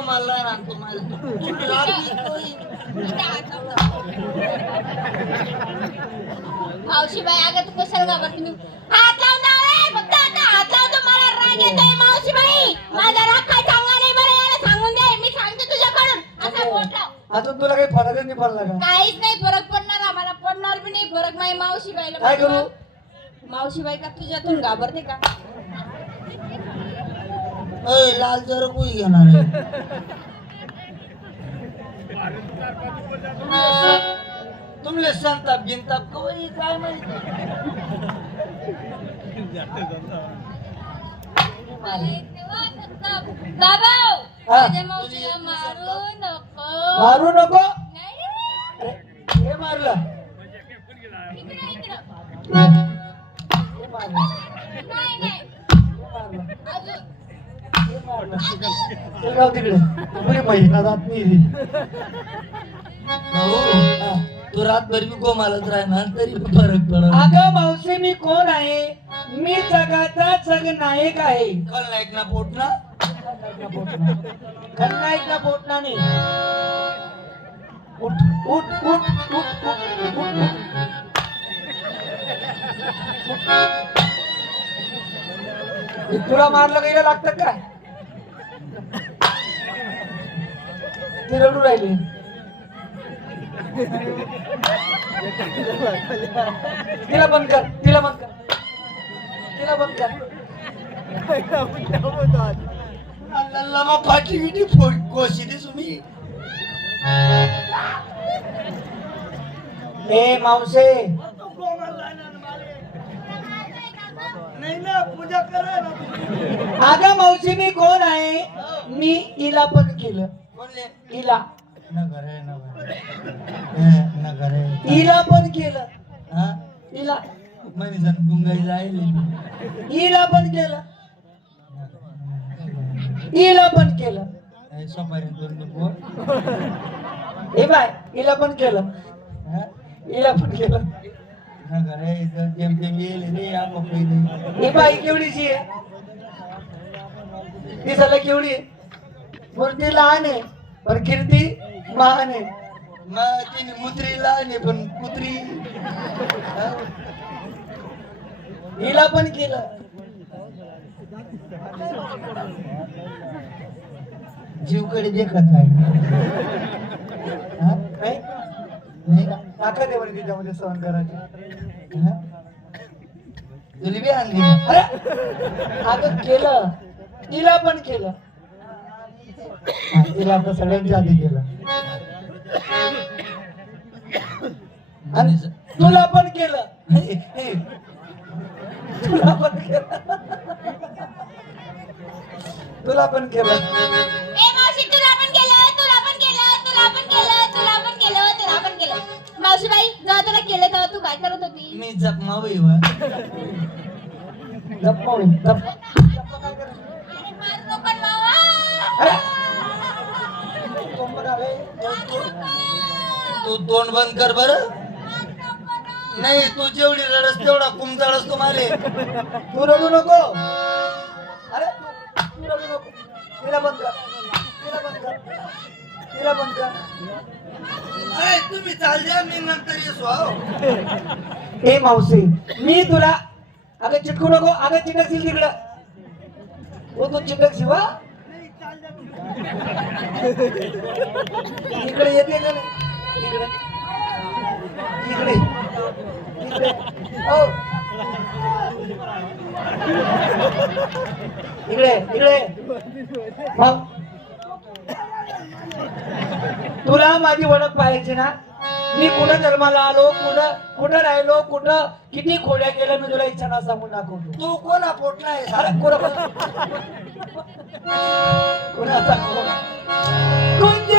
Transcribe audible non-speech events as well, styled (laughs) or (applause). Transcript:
मला राहतो मला मावशीबाई अगं तू कशाला घाबरते? मी हात लावून जा रे फक्त आता हात लावतो मला राग येतोय मावशीबाई. माझा राग काय चांगला नाही बरं याला सांगून दे. मी सांगते तुझ्याकडून. असा बोट लाव. तुला काही फरकच नाही पडला का? काहीच नाही फरक पडणार आम्हाला. पडणार बी नाही फरक नाही मावशीबाईला काय करू? मावशीबाई का तुझ्यातून घाबरते का? ए लाल जर कुई घेणार आहे? तुमले संताप गिनताप कवई काय माहिती? मारू नको. हे मारलं. हे मारलं. जाऊ तिकडे पुढे महिना जात नाही भाऊ हा. तू रातभर बी गोमालत राहणार तरी फरक पडत अगं मावशी मी कोण आहे? मी जगाचा जग नायक आहे. खलनायक ना पोट ना खलनायक ना पोटना नाही. उठ उठ उठ उठ उठ उठ तुला मारलं गेलं लागतं काय? ती रडू राहिली. तिला बंद कर तिला बंद कर. तिला बंद कर. अल्ला मग फाटी बिटी कोशी दे तुम्ही. ए अगं मावशी मी कोण आहे? मी इला पण केलं. इला. नगर आहे नगर. आहे (laughs) नगर. आहे इला पण केलं. हा? इला. मनीसन गुंगाई जाईल इला पण केलं. इला पण केलं. सोपारी दोन नको. हे बाय इला पण केलं. हा? इला पण केलं. नगर आहे इथं जेम तेम येईल रे या पहिले. ही बाई केवढीची आहे? दिसायला केवढी आहे? मूर्ती लहान आहे. पण कीर्ती महान आहे मग तिने मुत्री लावली पण कुत्री हिला पण केलं. जीवकडे देखत आहे हा? नाही? नाही तिच्यामध्ये सहन करायची. जुलबी तुला आणली. अरे! अगं केलं. तिला पण केलं. तिला आता सगळ्यांच्या आधी केलं. आणि तुला पण केलं. तुला पण केलं. तुला पण केलं. ए मावशी तुला पण केलं तुला पण केलं तुला पण केलं तुला पण केलं तुला पण केलं. मावशीबाई जेव्हा तुला केलं तेव्हा तू काय करत होती? मी गप्पा काय करायचं? अरे मार नको ना मावा. अरे! कोंबडा रे. तू तोंड बंद कर बर. नाही तू जेवढी रडस तेवढा कुमजाडस तुम्हाला तू रडू नको. अरे तू रडू नको. तिला बंद कर. तिला बंद कर. तिला बंद कर. अरे तुम्ही चाल द्या मी नंतर येसो ए मावशी मी तुला अगं चिटकू नको. अगं चिटकशील तिकडं. हो तू चिटक वा. इकडे येते का नाही? इकडे. इकडे. तुला माझी ओळख पाहायची ना? मी कुठं जन्माला आलो कुठं कुठं राहिलो कुठं किती खोड्या केल्या मी तुला इच्छा सांगून दाखवतो. तू कोणा पोटला आहे? अरे कोणा कोणाचा कोण? कोणते पण